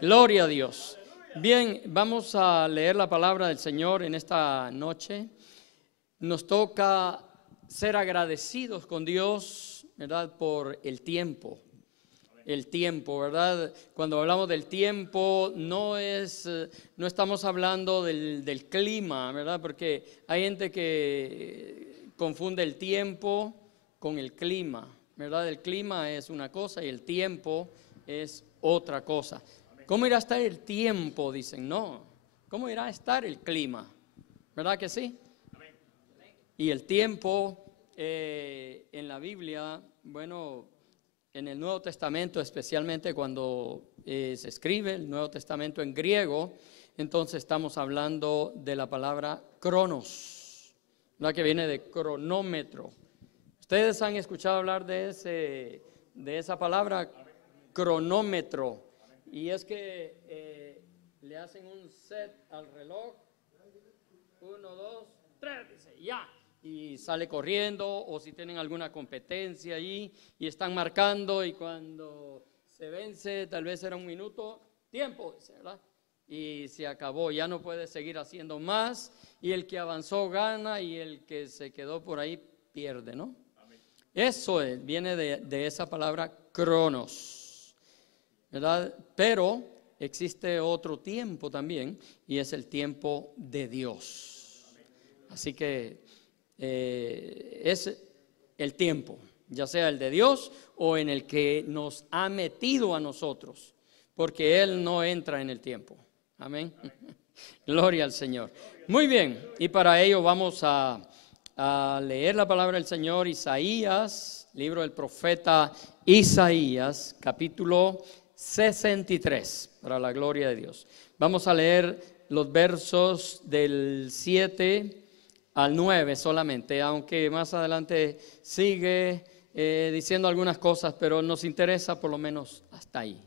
Gloria a Dios. Bien, vamos a leer la palabra del Señor en esta noche. Nos toca ser agradecidos con Dios, ¿verdad? Por el tiempo. El tiempo, ¿verdad? Cuando hablamos del tiempo, no estamos hablando del clima, ¿verdad? Porque hay gente que confunde el tiempo con el clima, ¿verdad? El clima es una cosa y el tiempo es otra cosa. ¿Cómo irá a estar el tiempo? Dicen, no. ¿Cómo irá a estar el clima? ¿Verdad que sí? Y el tiempo en la Biblia, bueno, en el Nuevo Testamento, especialmente cuando se escribe el Nuevo Testamento en griego, entonces estamos hablando de la palabra cronos, la que viene de cronómetro. ¿Ustedes han escuchado hablar de esa palabra cronómetro? Y es que le hacen un set al reloj, 1, 2, 3, dice, ya. Y sale corriendo, o si tienen alguna competencia allí y están marcando, y cuando se vence, tal vez era 1 minuto, tiempo, dice, ¿verdad? Y se acabó, ya no puede seguir haciendo más, y el que avanzó gana y el que se quedó por ahí pierde, ¿no? Amén. Eso viene de esa palabra cronos, ¿verdad? Pero existe otro tiempo también, y es el tiempo de Dios. Así que es el tiempo, ya sea el de Dios o en el que nos ha metido a nosotros, porque Él no entra en el tiempo. Amén. Gloria al Señor. Muy bien, y para ello vamos a leer la palabra del Señor, Isaías, libro del profeta Isaías, capítulo 63, para la gloria de Dios. Vamos a leer los versos del 7 al 9 solamente, aunque más adelante sigue diciendo algunas cosas, pero nos interesa por lo menos hasta ahí.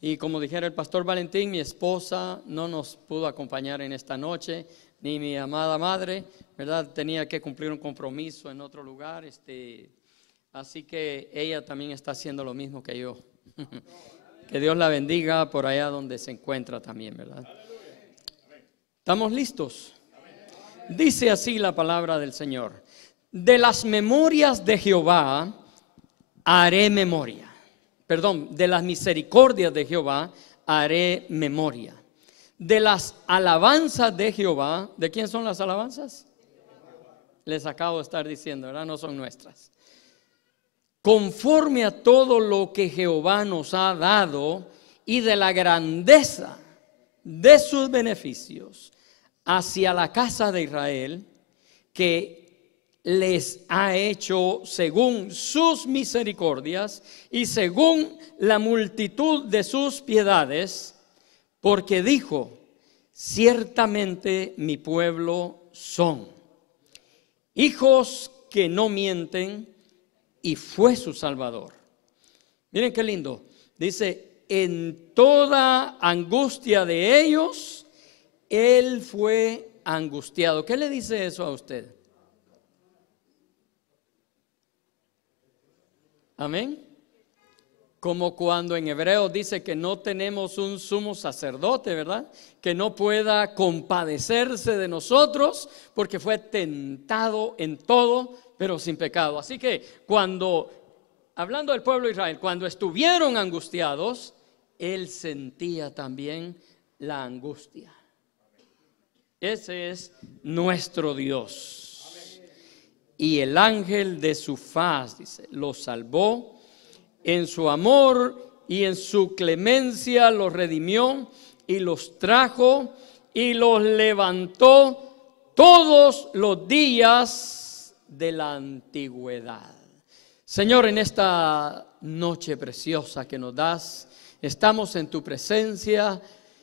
Y como dijera el pastor Valentín, mi esposa no nos pudo acompañar en esta noche, ni mi amada madre, ¿verdad? Tenía que cumplir un compromiso en otro lugar, así que ella también está haciendo lo mismo que yo. Que Dios la bendiga por allá donde se encuentra también, ¿verdad? ¿Estamos listos? Dice así la palabra del Señor: de las memorias de Jehová haré memoria. Perdón, de las misericordias de Jehová haré memoria. De las alabanzas de Jehová, ¿de quién son las alabanzas? Les acabo de estar diciendo, ¿verdad? No son nuestras. Conforme a todo lo que Jehová nos ha dado y de la grandeza de sus beneficios hacia la casa de Israel, que les ha hecho según sus misericordias y según la multitud de sus piedades, porque dijo, ciertamente mi pueblo son hijos que no mienten, y fue su Salvador. Miren qué lindo, dice, en toda angustia de ellos, Él fue angustiado. ¿Qué le dice eso a usted? Amén. Como cuando en Hebreos dice que no tenemos un sumo sacerdote, ¿verdad? Que no pueda compadecerse de nosotros porque fue tentado en todo, pero sin pecado. Así que hablando del pueblo de Israel, cuando estuvieron angustiados, Él sentía también la angustia. Ese es nuestro Dios. Y el ángel de su faz, dice, los salvó. En su amor y en su clemencia los redimió y los trajo y los levantó todos los días de la antigüedad. Señor, en esta noche preciosa que nos das, estamos en tu presencia.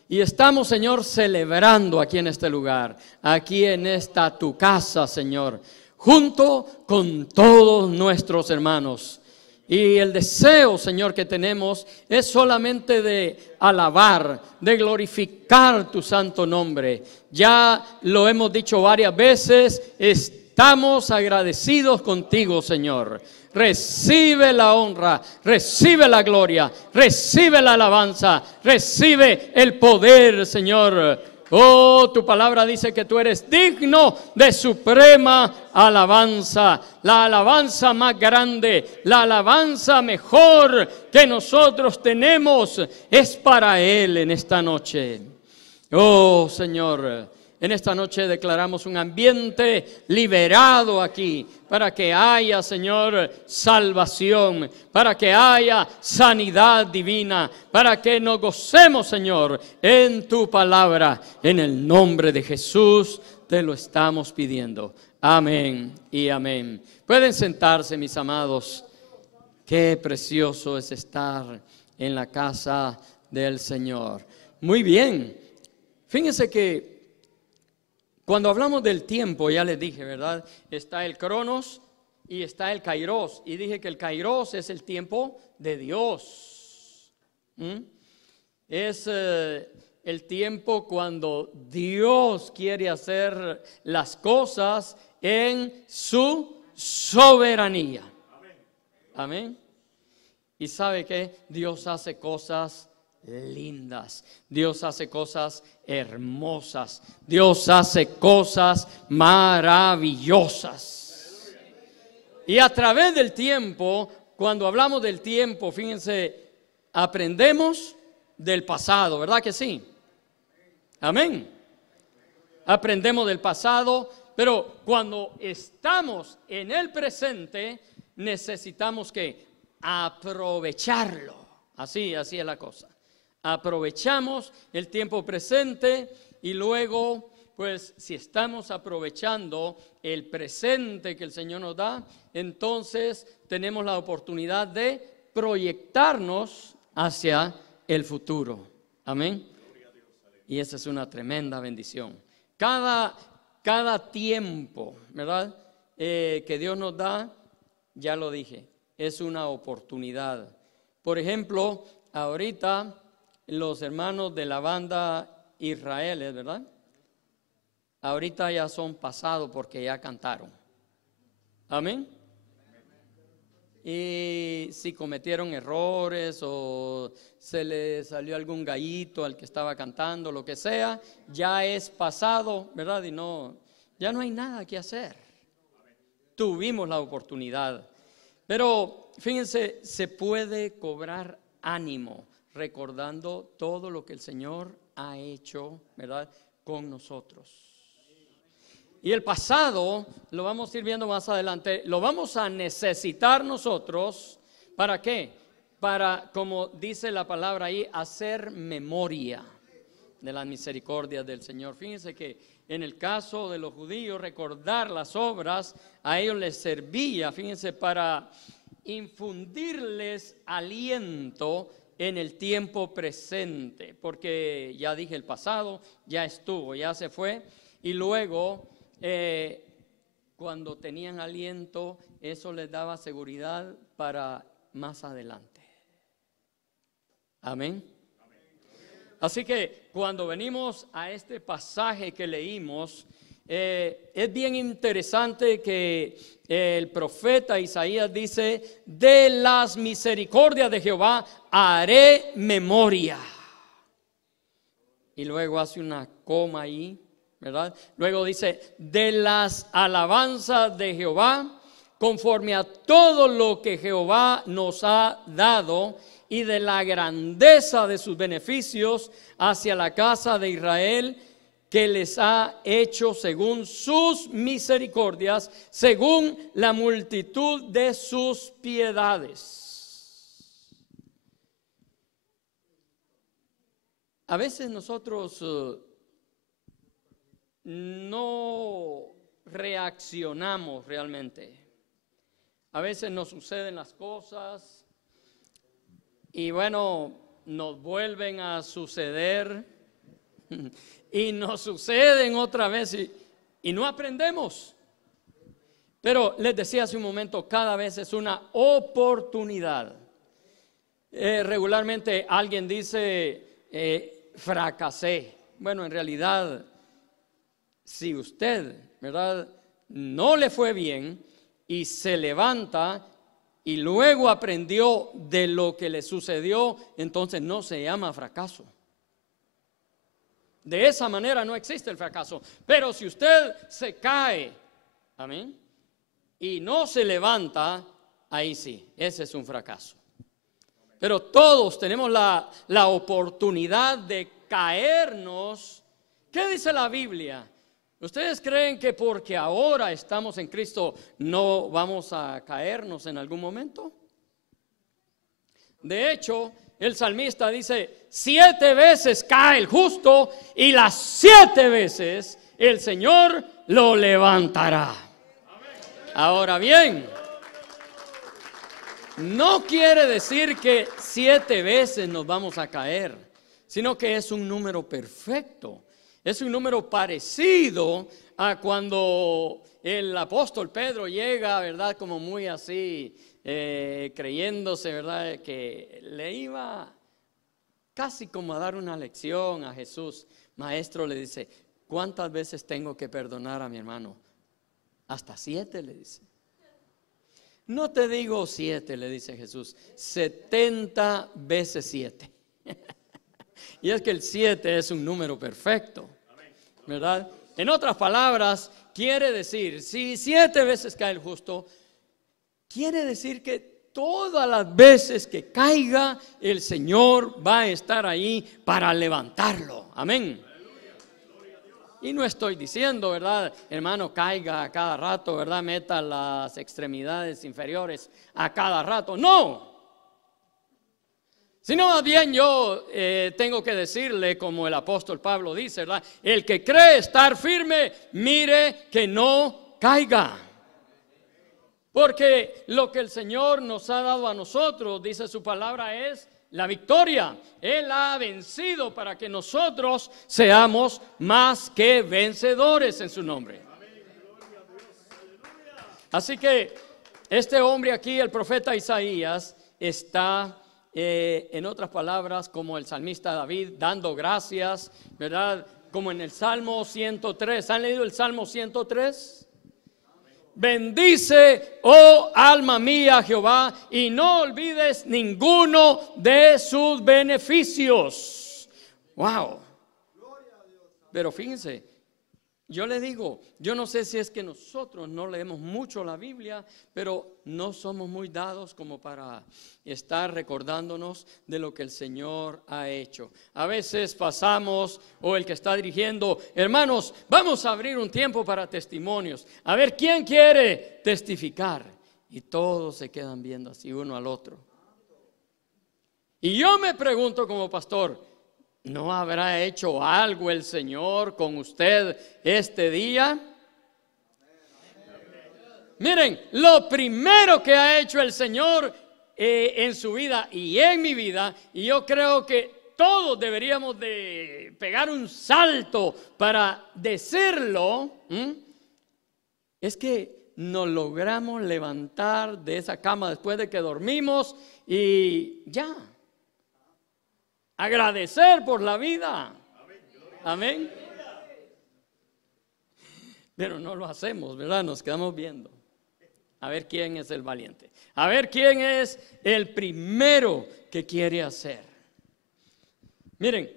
Y estamos, Señor, celebrando aquí en este lugar, aquí en esta tu casa, Señor, junto con todos nuestros hermanos. Y el deseo, Señor, que tenemos es solamente de alabar, de glorificar tu santo nombre. Ya lo hemos dicho varias veces, estamos agradecidos contigo, Señor. Recibe la honra, recibe la gloria, recibe la alabanza, recibe el poder, Señor. Oh, tu palabra dice que tú eres digno de suprema alabanza, la alabanza más grande, la alabanza mejor que nosotros tenemos es para Él en esta noche. Oh, Señor, en esta noche declaramos un ambiente liberado aquí para que haya, Señor, salvación, para que haya sanidad divina, para que nos gocemos, Señor, en tu palabra. En el nombre de Jesús te lo estamos pidiendo. Amén y amén. Pueden sentarse, mis amados. Qué precioso es estar en la casa del Señor. Muy bien. Fíjense que cuando hablamos del tiempo, ya les dije, ¿verdad? Está el Cronos y está el Kairos. Y dije que el Kairos es el tiempo de Dios. Es el tiempo cuando Dios quiere hacer las cosas en su soberanía. Amén. Y ¿sabe qué? Dios hace cosas lindas. Dios hace cosas hermosas. Dios hace cosas maravillosas. Y a través del tiempo, cuando hablamos del tiempo, fíjense, aprendemos del pasado, ¿verdad que sí? Amén. Aprendemos del pasado, pero cuando estamos en el presente, necesitamos que aprovecharlo. Así es la cosa. Aprovechamos el tiempo presente y luego, pues, si estamos aprovechando el presente que el Señor nos da, entonces tenemos la oportunidad de proyectarnos hacia el futuro. Amén. Y esa es una tremenda bendición. Cada tiempo, ¿verdad? Que Dios nos da, ya lo dije, es una oportunidad. Por ejemplo, ahorita los hermanos de la banda Israel, ¿verdad? Ahorita ya son pasados porque ya cantaron. Amén. Y si cometieron errores o se le salió algún gallito al que estaba cantando, lo que sea, ya es pasado, ¿verdad? Y ya no hay nada que hacer. Tuvimos la oportunidad. Pero fíjense, se puede cobrar ánimo recordando todo lo que el Señor ha hecho, ¿verdad?, con nosotros. Y el pasado, lo vamos a ir viendo más adelante, lo vamos a necesitar nosotros, ¿para qué? Para, como dice la palabra ahí, hacer memoria de las misericordias del Señor. Fíjense que en el caso de los judíos, recordar las obras a ellos les servía, fíjense, para infundirles aliento en el tiempo presente, porque ya dije, el pasado ya estuvo, ya se fue, y luego cuando tenían aliento, eso les daba seguridad para más adelante. Amén. Así que cuando venimos a este pasaje que leímos, es bien interesante que el profeta Isaías dice: de las misericordias de Jehová haré memoria. Y luego hace una coma ahí, ¿verdad? Luego dice: de las alabanzas de Jehová, conforme a todo lo que Jehová nos ha dado, y de la grandeza de sus beneficios hacia la casa de Israel, que les ha hecho según sus misericordias, según la multitud de sus piedades. A veces nosotros no reaccionamos realmente. A veces nos suceden las cosas y bueno, nos vuelven a suceder y nos suceden otra vez y no aprendemos. Pero les decía hace un momento, cada vez es una oportunidad. Regularmente alguien dice, fracasé. Bueno, en realidad, si usted, ¿verdad?, no le fue bien y se levanta y luego aprendió de lo que le sucedió, entonces no se llama fracaso. De esa manera no existe el fracaso. Pero si usted se cae, amén, y no se levanta, ahí sí, ese es un fracaso. Pero todos tenemos la oportunidad de caernos. ¿Qué dice la Biblia? ¿Ustedes creen que porque ahora estamos en Cristo no vamos a caernos en algún momento? De hecho, el salmista dice, 7 veces cae el justo y las 7 veces el Señor lo levantará. Ahora bien, no quiere decir que 7 veces nos vamos a caer, sino que es un número perfecto. Es un número parecido a cuando el apóstol Pedro llega, ¿verdad? Como muy así, creyéndose, ¿verdad? Que le iba casi como a dar una lección a Jesús. Maestro, le dice, ¿cuántas veces tengo que perdonar a mi hermano? Hasta 7, le dice. No te digo 7, le dice Jesús, 70 veces 7. Y es que el 7 es un número perfecto, ¿verdad? En otras palabras, quiere decir, si 7 veces cae el justo, quiere decir que todas las veces que caiga, el Señor va a estar ahí para levantarlo. Amén. Y no estoy diciendo, ¿verdad? Hermano, caiga a cada rato, ¿verdad? Meta las extremidades inferiores a cada rato. No. Sino más bien yo tengo que decirle, como el apóstol Pablo dice, ¿verdad? El que cree estar firme, mire que no caiga. Porque lo que el Señor nos ha dado a nosotros, dice su palabra, es la victoria. Él ha vencido para que nosotros seamos más que vencedores en su nombre. Así que este hombre aquí, el profeta Isaías, está, en otras palabras, como el salmista David, dando gracias, ¿verdad? Como en el Salmo 103. ¿Han leído el Salmo 103? Bendice, oh alma mía, Jehová, y no olvides ninguno de sus beneficios. Wow. Pero fíjense, yo le digo, yo no sé si es que nosotros no leemos mucho la Biblia, pero no somos muy dados como para estar recordándonos de lo que el Señor ha hecho. A veces pasamos, o el que está dirigiendo, hermanos, vamos a abrir un tiempo para testimonios. A ver, ¿quién quiere testificar? Y todos se quedan viendo así uno al otro. Y yo me pregunto como pastor, ¿no habrá hecho algo el Señor con usted este día? Miren, lo primero que ha hecho el Señor en su vida y en mi vida, y yo creo que todos deberíamos de pegar un salto para decirlo, es que nos logramos levantar de esa cama después de que dormimos y ya. Agradecer por la vida. Amén. Pero no lo hacemos, ¿verdad? Nos quedamos viendo. A ver quién es el valiente. A ver quién es el primero que quiere hacer. Miren,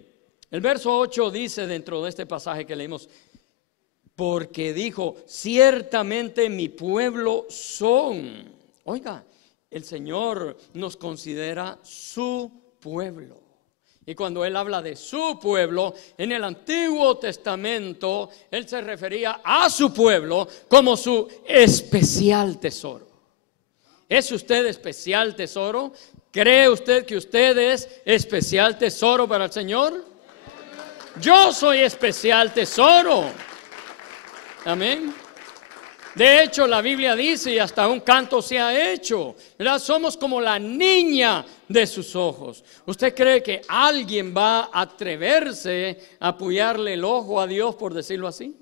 el verso 8 dice dentro de este pasaje que leímos, porque dijo, ciertamente mi pueblo son. Oiga, el Señor nos considera su pueblo. Y cuando él habla de su pueblo, en el Antiguo Testamento, él se refería a su pueblo como su especial tesoro. ¿Es usted especial tesoro? ¿Cree usted que usted es especial tesoro para el Señor? Yo soy especial tesoro. Amén. De hecho, la Biblia dice, y hasta un canto se ha hecho, ¿verdad? Somos como la niña de sus ojos. ¿Usted cree que alguien va a atreverse a apoyarle el ojo a Dios, por decirlo así?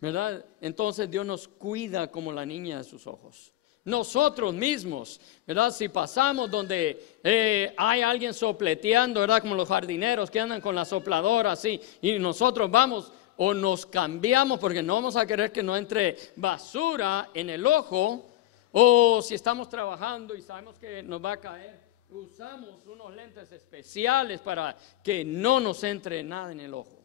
¿Verdad? Entonces Dios nos cuida como la niña de sus ojos. Nosotros mismos, ¿verdad? Si pasamos donde hay alguien sopleteando, ¿verdad? Como los jardineros que andan con la sopladora así, y nosotros vamos o nos cambiamos, porque no vamos a querer que no entre basura en el ojo, o si estamos trabajando y sabemos que nos va a caer, usamos unos lentes especiales para que no nos entre nada en el ojo.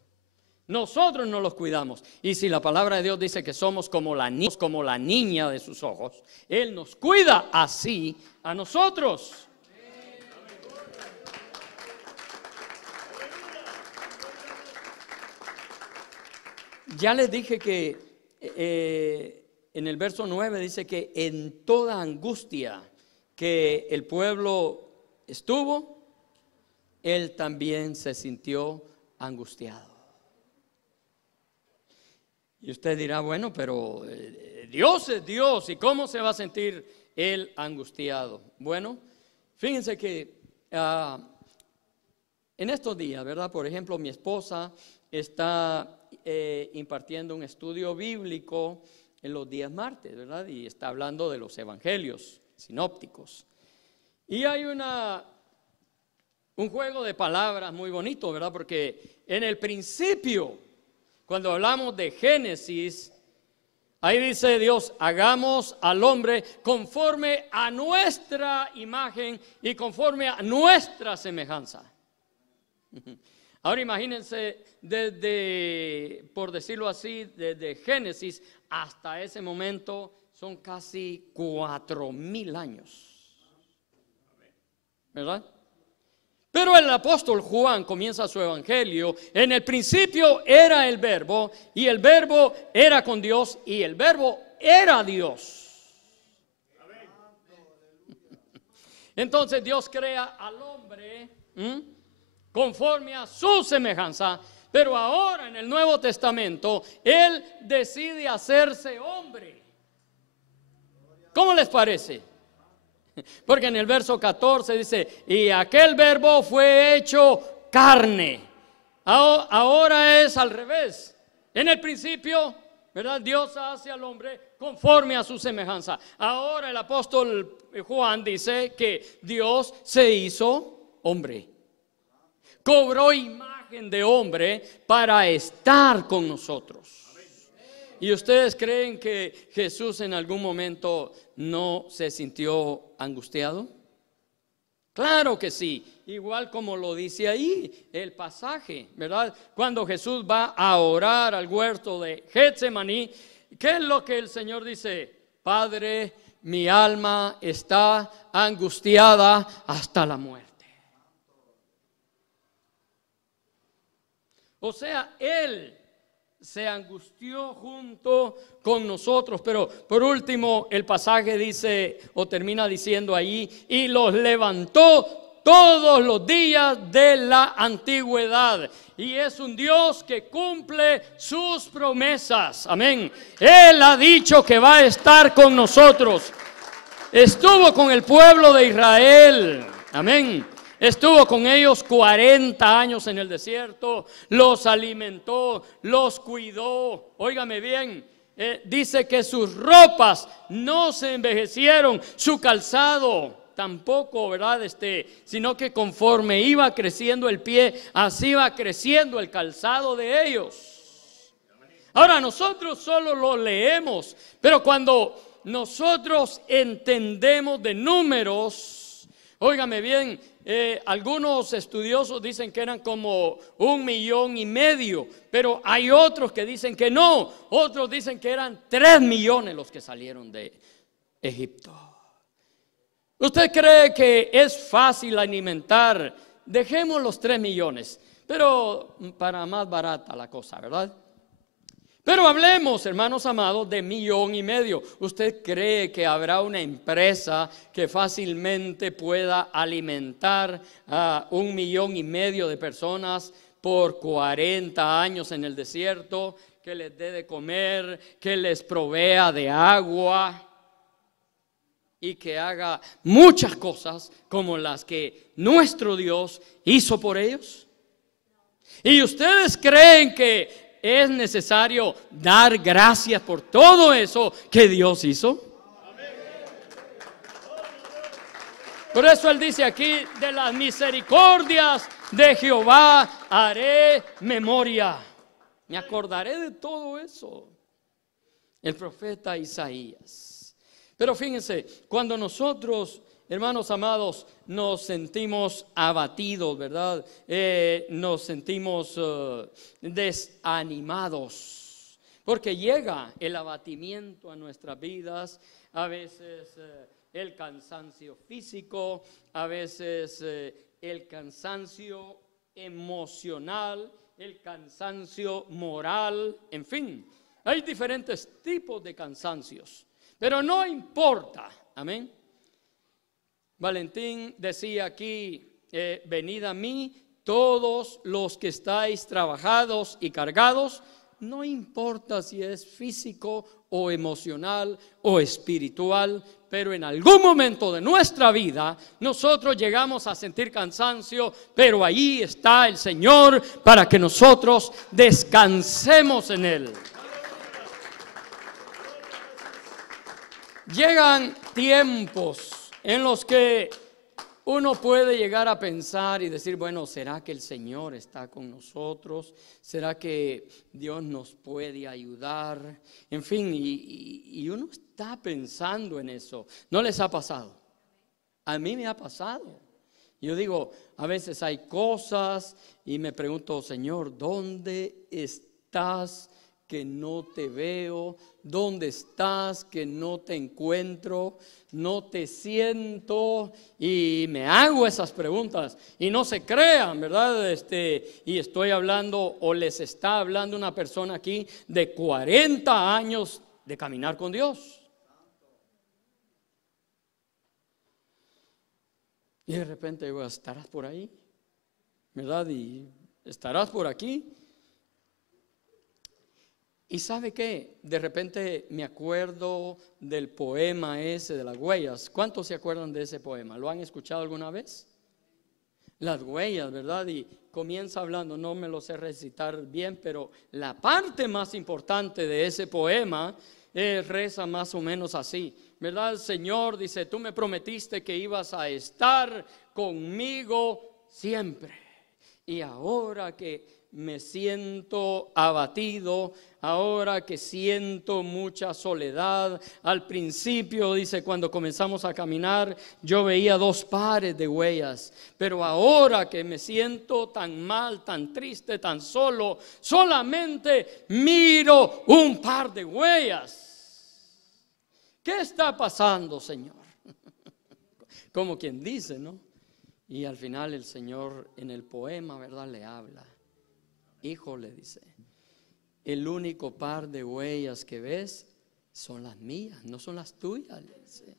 Nosotros no los cuidamos. Y si la palabra de Dios dice que somos como la niña de sus ojos, Él nos cuida así a nosotros. Ya les dije que en el verso 9 dice que en toda angustia que el pueblo estuvo, Él también se sintió angustiado. Y usted dirá, bueno, pero Dios es Dios, ¿y cómo se va a sentir Él angustiado? Bueno, fíjense que en estos días, ¿verdad? Por ejemplo, mi esposa está impartiendo un estudio bíblico en los días martes, ¿verdad? Y está hablando de los evangelios sinópticos. Y hay un juego de palabras muy bonito, ¿verdad? Porque en el principio, cuando hablamos de Génesis, ahí dice Dios, hagamos al hombre conforme a nuestra imagen y conforme a nuestra semejanza. Ahora imagínense desde, por decirlo así, desde Génesis hasta ese momento son casi 4,000 años, ¿verdad? Pero el apóstol Juan comienza su evangelio. En el principio era el verbo, y el verbo era con Dios, y el verbo era Dios. Entonces Dios crea al hombre conforme a su semejanza. Pero ahora en el Nuevo Testamento Él decide hacerse hombre. ¿Cómo les parece? Porque en el verso 14 dice, y aquel verbo fue hecho carne. Ahora es al revés. En el principio, ¿verdad? Dios hace al hombre conforme a su semejanza. Ahora el apóstol Juan dice que Dios se hizo hombre. Cobró imagen de hombre para estar con nosotros. ¿Y ustedes creen que Jesús en algún momento no se sintió angustiado? Claro que sí, igual como lo dice ahí el pasaje, ¿verdad? Cuando Jesús va a orar al huerto de Getsemaní, ¿qué es lo que el Señor dice? Padre, mi alma está angustiada hasta la muerte. O sea, Él se angustió junto con nosotros. Pero por último el pasaje dice o termina diciendo ahí, y los levantó todos los días de la antigüedad. Y es un Dios que cumple sus promesas. Amén. Él ha dicho que va a estar con nosotros. Estuvo con el pueblo de Israel. Amén. Estuvo con ellos 40 años en el desierto, los alimentó, los cuidó. Óigame bien, dice que sus ropas no se envejecieron, su calzado tampoco, ¿verdad? Sino que conforme iba creciendo el pie, así iba creciendo el calzado de ellos. Ahora nosotros solo lo leemos, pero cuando nosotros entendemos de números, óigame bien, algunos estudiosos dicen que eran como 1,5 millones, pero hay otros que dicen que no, otros dicen que eran 3 millones los que salieron de Egipto. ¿Usted cree que es fácil alimentar? Dejemos los 3 millones, pero para más barata la cosa, ¿verdad? Pero hablemos, hermanos amados, de 1,5 millones. ¿Usted cree que habrá una empresa que fácilmente pueda alimentar a 1,5 millones de personas por 40 años en el desierto? Que les dé de comer, que les provea de agua y que haga muchas cosas como las que nuestro Dios hizo por ellos. ¿Y ustedes creen que es necesario dar gracias por todo eso que Dios hizo? Por eso Él dice aquí, de las misericordias de Jehová haré memoria. Me acordaré de todo eso. El profeta Isaías. Pero fíjense, cuando nosotros, hermanos amados, nos sentimos abatidos, ¿verdad? Nos sentimos desanimados, porque llega el abatimiento a nuestras vidas, a veces el cansancio físico, a veces el cansancio emocional, el cansancio moral, en fin. Hay diferentes tipos de cansancios, pero no importa, amén. Valentín decía aquí, venid a mí todos los que estáis trabajados y cargados, no importa si es físico o emocional o espiritual, pero en algún momento de nuestra vida nosotros llegamos a sentir cansancio, pero ahí está el Señor para que nosotros descansemos en Él. Llegan tiempos en los que uno puede llegar a pensar y decir, bueno, ¿será que el Señor está con nosotros? ¿Será que Dios nos puede ayudar? En fin, y uno está pensando en eso. ¿No les ha pasado? A mí me ha pasado. Yo digo, a veces hay cosas y me pregunto, Señor, ¿dónde estás que no te veo? ¿Dónde estás que no te encuentro? No te siento, y me hago esas preguntas y no se crean, ¿verdad? Y estoy hablando, o les está hablando una persona aquí de 40 años de caminar con Dios. Y de repente digo, ¿estarás por ahí? ¿Verdad? Y estarás por aquí. ¿Y sabe qué? De repente me acuerdo del poema ese de las huellas. ¿Cuántos se acuerdan de ese poema? ¿Lo han escuchado alguna vez? Las huellas, ¿verdad? Y comienza hablando, no me lo sé recitar bien, pero la parte más importante de ese poema reza más o menos así, ¿verdad? El Señor dice, tú me prometiste que ibas a estar conmigo siempre. Y ahora que me siento abatido, ahora que siento mucha soledad. Al principio, dice, cuando comenzamos a caminar, yo veía 2 pares de huellas, pero ahora que me siento tan mal, tan triste, tan solo, solamente miro un par de huellas. ¿Qué está pasando, Señor? Como quien dice, ¿no? Y al final el Señor en el poema, ¿verdad?, le habla. Hijo, le dice, el único par de huellas que ves son las mías, no son las tuyas, le dice,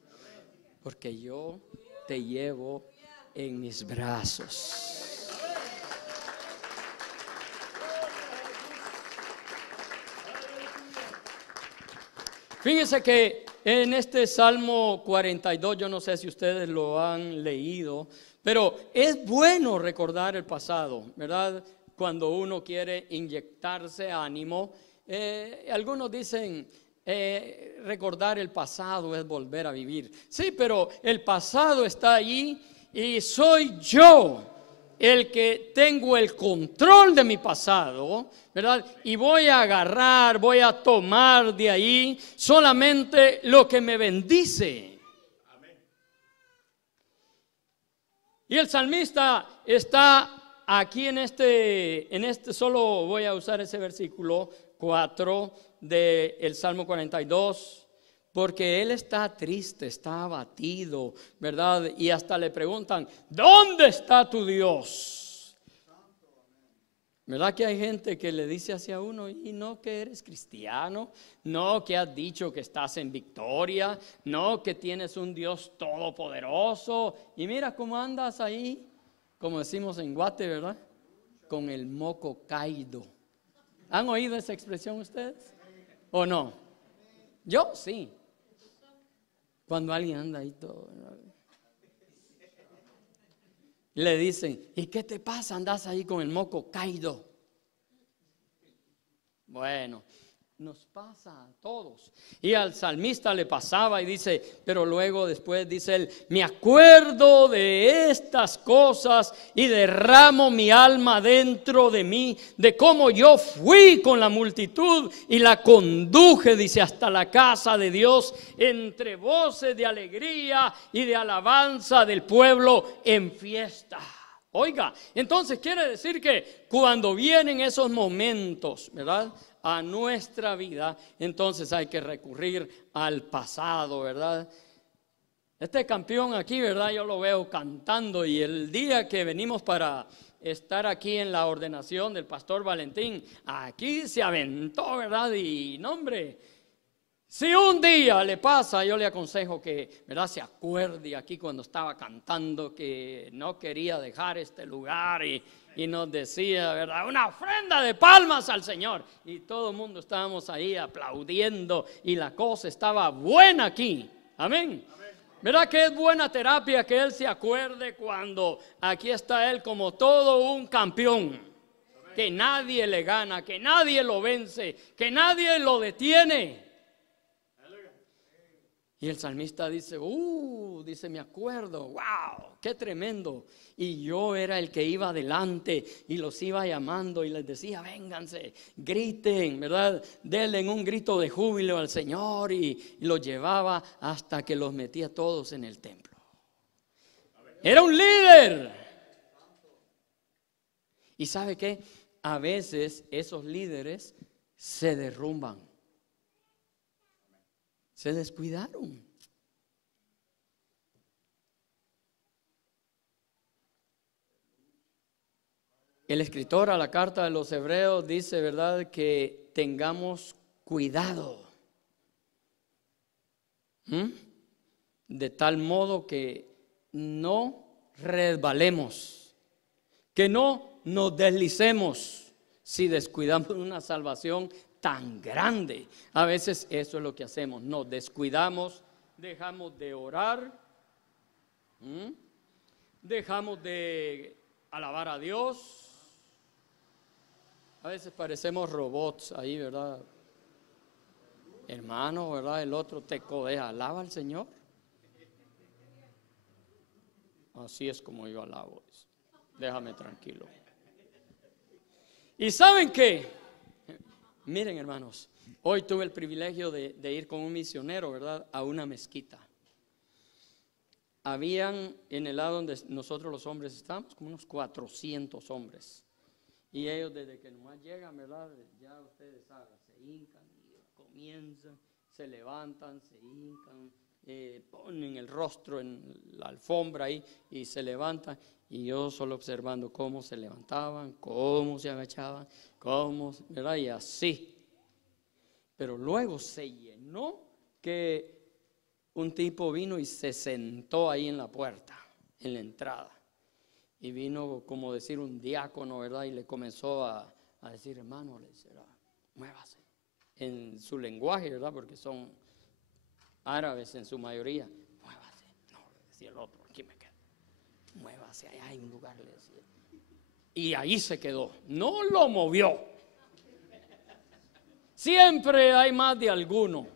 porque yo te llevo en mis brazos. Fíjense que en este Salmo 42, yo no sé si ustedes lo han leído, pero es bueno recordar el pasado, ¿verdad? Cuando uno quiere inyectarse ánimo, algunos dicen, recordar el pasado es volver a vivir. Sí, pero el pasado está allí y soy yo el que tengo el control de mi pasado, ¿verdad? Y voy a agarrar, voy a tomar de ahí solamente lo que me bendice. Y el salmista está aquí en este solo voy a usar ese versículo 4 del Salmo 42, porque él está triste, está abatido, ¿verdad? Y hasta le preguntan, ¿dónde está tu Dios? ¿Verdad que hay gente que le dice hacia uno, y no que eres cristiano, no que has dicho que estás en victoria, no que tienes un Dios todopoderoso, y mira cómo andas ahí? Como decimos en Guate, ¿verdad? Con el moco caído. ¿Han oído esa expresión ustedes? ¿O no? Yo sí. Cuando alguien anda ahí todo, ¿verdad? Le dicen, ¿y qué te pasa? Andas ahí con el moco caído. Bueno, Nos pasa a todos. Y al salmista le pasaba y dice, pero luego después dice él, me acuerdo de estas cosas y derramo mi alma dentro de mí, de cómo yo fui con la multitud y la conduje, dice, hasta la casa de Dios, entre voces de alegría y de alabanza del pueblo en fiesta. Oiga, entonces quiere decir que cuando vienen esos momentos, ¿verdad?, a nuestra vida, entonces hay que recurrir al pasado, ¿verdad? Este campeón aquí, ¿verdad? Yo lo veo cantando, y el día que venimos para estar aquí en la ordenación del pastor Valentín, aquí se aventó, ¿verdad? Y no, hombre, si un día le pasa, yo le aconsejo que, ¿verdad?, se acuerde aquí cuando estaba cantando que no quería dejar este lugar y nos decía, ¿verdad?, una ofrenda de palmas al Señor. Y todo el mundo estábamos ahí aplaudiendo y la cosa estaba buena aquí. Amén. ¿Verdad que es buena terapia que Él se acuerde cuando aquí está Él como todo un campeón? Que nadie le gana, que nadie lo vence, que nadie lo detiene. Y el salmista dice, dice, me acuerdo, wow, qué tremendo. Y yo era el que iba adelante y los iba llamando y les decía, vénganse, griten, ¿verdad? Denle un grito de júbilo al Señor, y los llevaba hasta que los metía todos en el templo. Era un líder. ¿Y sabe qué? A veces esos líderes se derrumban. Se descuidaron. El escritor a la carta de los Hebreos dice, ¿verdad?, que tengamos cuidado. De tal modo que no resbalemos, que no nos deslicemos si descuidamos una salvación tan grande. A veces eso es lo que hacemos, nos descuidamos, dejamos de orar, dejamos de alabar a Dios. A veces parecemos robots ahí, ¿verdad? Hermano, ¿verdad? El otro te codea, alaba al Señor. Así es como yo alabo. Déjame tranquilo. ¿Y saben qué? Miren, hermanos, hoy tuve el privilegio de ir con un misionero, ¿verdad?, a una mezquita. Habían en el lado donde nosotros los hombres estamos, como unos 400 hombres. Y ellos desde que nomás llegan, ¿verdad?, ya ustedes saben, se hincan y comienzan, se levantan, se hincan, ponen el rostro en la alfombra ahí y se levantan. Y yo solo observando cómo se levantaban, cómo se agachaban, cómo, ¿verdad?, y así. Pero luego se llenó que un tipo vino y se sentó ahí en la puerta, en la entrada. Y vino, como decir, un diácono, ¿verdad?, y le comenzó a decir, hermano, le decía, muévase. En su lenguaje, ¿verdad?, porque son árabes en su mayoría. Muévase. No, le decía el otro, aquí me quedo. Muévase, allá hay un lugar, le decía. Y ahí se quedó, no lo movió. Siempre hay más de alguno.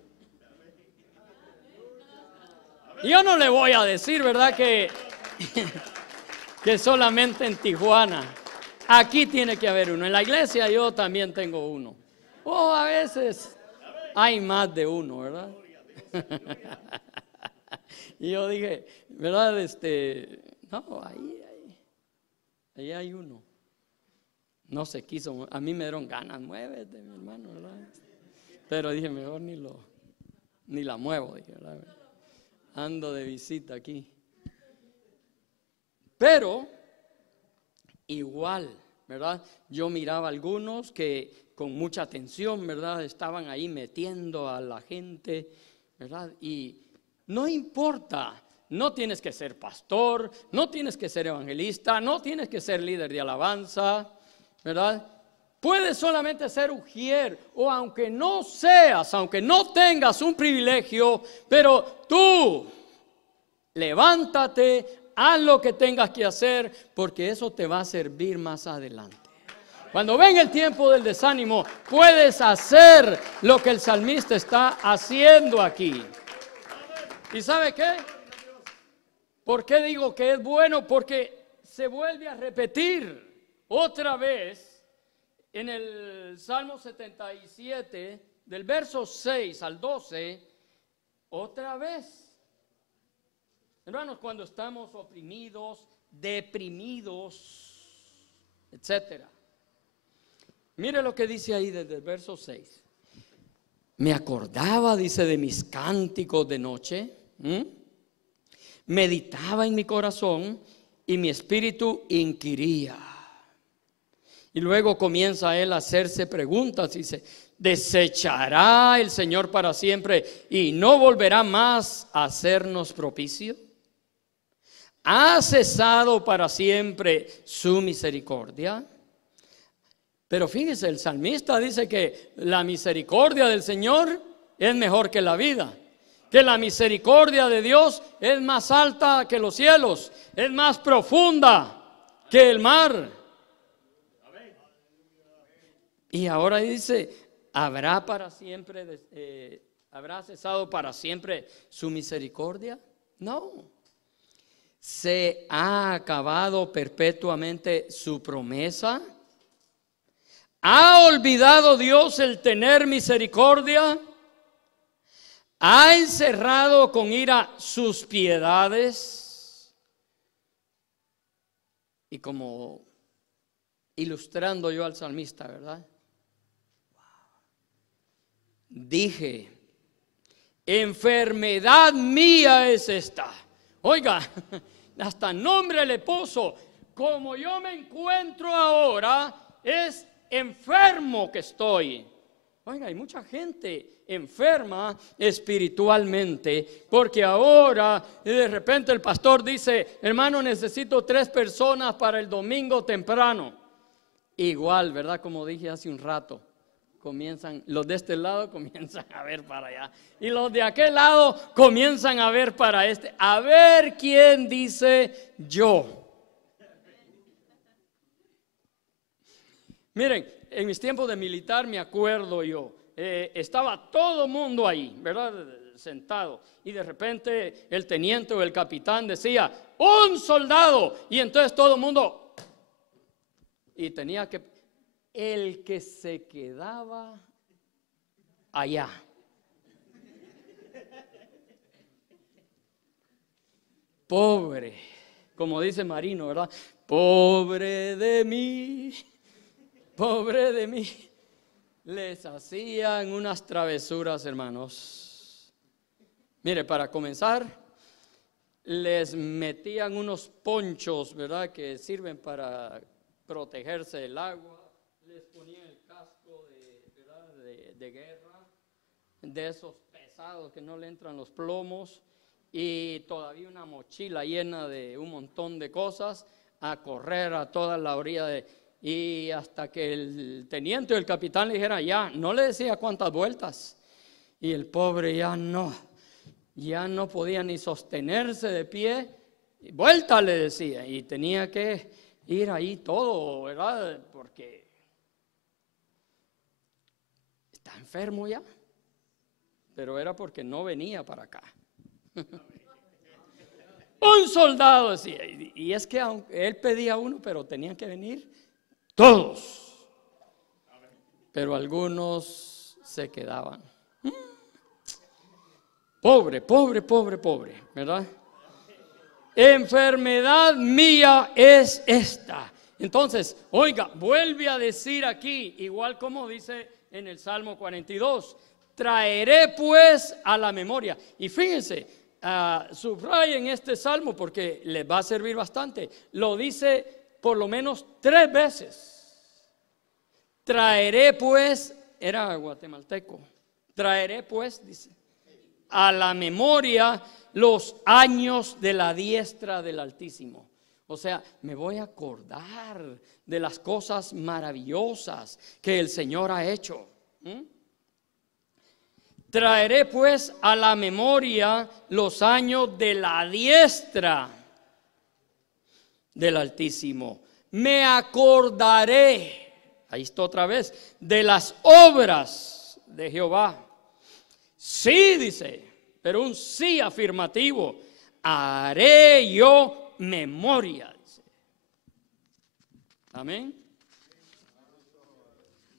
Yo no le voy a decir, ¿verdad?, que solamente en Tijuana. Aquí tiene que haber uno. En la iglesia yo también tengo uno. O a veces hay más de uno, ¿verdad? Y yo dije, ¿verdad? No, ahí hay uno. No se quiso, a mí me dieron ganas, muévete, mi hermano, ¿verdad? Pero dije, mejor ni la muevo, dije, ¿verdad? Ando de visita aquí. Pero igual, ¿verdad? Yo miraba a algunos que con mucha atención, ¿verdad?, estaban ahí metiendo a la gente, ¿verdad? Y no importa, no tienes que ser pastor, no tienes que ser evangelista, no tienes que ser líder de alabanza, ¿verdad? Puedes solamente ser ujier, o aunque no seas, aunque no tengas un privilegio, pero tú levántate, haz lo que tengas que hacer, porque eso te va a servir más adelante. Cuando venga el tiempo del desánimo, puedes hacer lo que el salmista está haciendo aquí. ¿Y sabe qué? ¿Por qué digo que es bueno? Porque se vuelve a repetir otra vez en el Salmo 77, del verso 6 al 12, otra vez. Hermanos, cuando estamos oprimidos, deprimidos, etcétera. Mire lo que dice ahí desde el verso 6. Me acordaba, dice, de mis cánticos de noche. Meditaba en mi corazón y mi espíritu inquiría. Y luego comienza él a hacerse preguntas. Dice, ¿desechará el Señor para siempre y no volverá más a hacernos propicio? ¿Ha cesado para siempre su misericordia? Pero fíjese, el salmista dice que la misericordia del Señor es mejor que la vida, que la misericordia de Dios es más alta que los cielos, es más profunda que el mar. Y ahora dice, ¿habrá para siempre, habrá cesado para siempre su misericordia? No. ¿Se ha acabado perpetuamente su promesa? ¿Ha olvidado Dios el tener misericordia? ¿Ha encerrado con ira sus piedades? Y como ilustrando yo al salmista, ¿verdad? Dije, enfermedad mía es esta. Oiga, hasta nombre le puso. Como yo me encuentro ahora, es enfermo que estoy. Oiga, hay mucha gente enferma espiritualmente, porque ahora de repente el pastor dice, hermano, necesito 3 personas para el domingo temprano. Igual, ¿verdad? Como dije hace un rato, comienzan, los de este lado comienzan a ver para allá, y los de aquel lado comienzan a ver para este, a ver quién dice yo. Miren, en mis tiempos de militar me acuerdo yo, estaba todo mundo ahí, ¿verdad? Sentado, y de repente el teniente o el capitán decía, ¡un soldado! Y entonces todo el mundo, y tenía que, el que se quedaba allá. Pobre, como dice Marino, ¿verdad? Pobre de mí. Pobre de mí. Les hacían unas travesuras, hermanos. Mire, para comenzar, les metían unos ponchos, ¿verdad? Que sirven para protegerse del agua. Les ponían el casco de guerra, de esos pesados que no le entran los plomos, y todavía una mochila llena de un montón de cosas, a correr a toda la orilla y hasta que el teniente o el capitán le dijera ya, no le decía cuántas vueltas, y el pobre ya no podía ni sostenerse de pie, vuelta le decía, y tenía que ir ahí todo, ¿verdad? Porque está enfermo ya, pero era porque no venía para acá. Un soldado decía, y es que aunque él pedía uno, pero tenían que venir todos, pero algunos se quedaban. Pobre, ¿verdad? Enfermedad mía es esta. Entonces, oiga, vuelve a decir aquí, igual como dice en el Salmo 42, traeré pues a la memoria. Y fíjense, subrayen este salmo porque les va a servir bastante. Lo dice por lo menos 3 veces. Traeré pues, era guatemalteco, traeré pues, dice, a la memoria los años de la diestra del Altísimo. O sea, me voy a acordar de las cosas maravillosas que el Señor ha hecho. Traeré pues a la memoria los años de la diestra del Altísimo. Me acordaré. ahí está otra vez, de las obras de Jehová. Sí, dice, pero un sí afirmativo. Haré yo memoria, dice. Amén.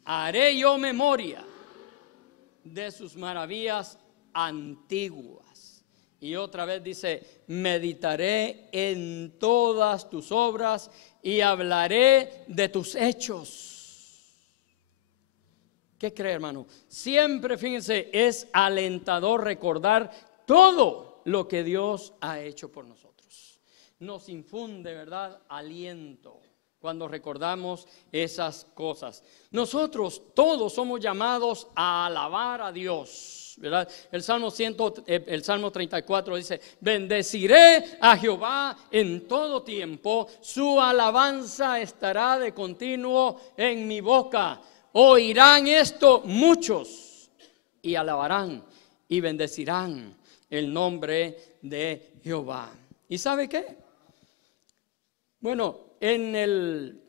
Haré yo memoria de sus maravillas antiguas. Y otra vez dice, meditaré en todas tus obras y hablaré de tus hechos. ¿Qué cree, hermano? Siempre, fíjense, es alentador recordar todo lo que Dios ha hecho por nosotros. Nos infunde, ¿verdad?, aliento cuando recordamos esas cosas. Nosotros todos somos llamados a alabar a Dios, ¿verdad? El Salmo 34 dice, bendeciré a Jehová en todo tiempo, su alabanza estará de continuo en mi boca. Oirán esto muchos y alabarán y bendecirán el nombre de Jehová. ¿Y sabe qué? Bueno, en el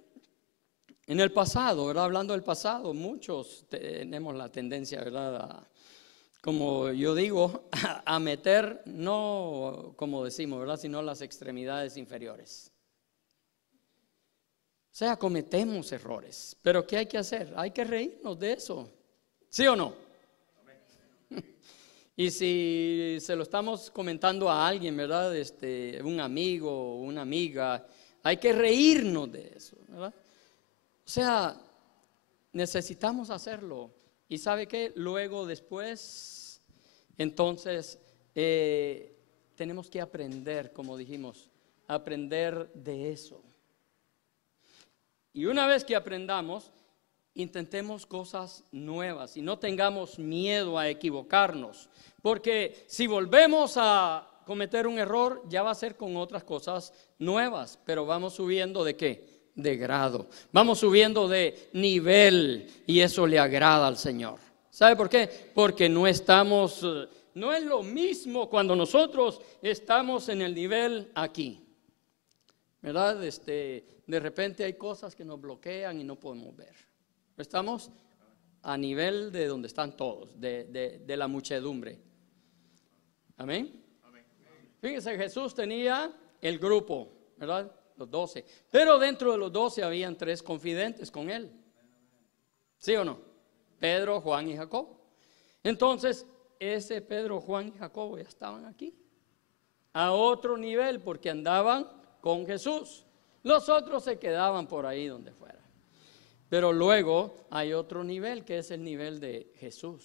pasado, ¿verdad? Hablando del pasado, muchos tenemos la tendencia, ¿verdad?, como yo digo, a meter, no como decimos, ¿verdad?, sino las extremidades inferiores. O sea, cometemos errores, pero ¿qué hay que hacer? Hay que reírnos de eso, ¿sí o no? Y si se lo estamos comentando a alguien, ¿verdad?, un amigo, una amiga, hay que reírnos de eso, ¿verdad? O sea, necesitamos hacerlo. ¿Y sabe qué? Luego, después, entonces, tenemos que aprender, como dijimos, aprender de eso. Y una vez que aprendamos, intentemos cosas nuevas y no tengamos miedo a equivocarnos. Porque si volvemos a cometer un error, ya va a ser con otras cosas nuevas, pero vamos subiendo ¿de qué? De grado. Vamos subiendo de nivel y eso le agrada al Señor. ¿Sabe por qué? Porque no es lo mismo cuando nosotros estamos en el nivel aquí, ¿verdad? De repente hay cosas que nos bloquean y no podemos ver. Estamos a nivel de donde están todos, de la muchedumbre. Amén. Fíjense, Jesús tenía el grupo, ¿verdad? Los 12. Pero dentro de los 12 habían 3 confidentes con él. ¿Sí o no? Pedro, Juan y Jacobo. Entonces, ese Pedro, Juan y Jacobo ya estaban aquí. A otro nivel porque andaban con Jesús. Los otros se quedaban por ahí donde fuera. Pero luego hay otro nivel que es el nivel de Jesús.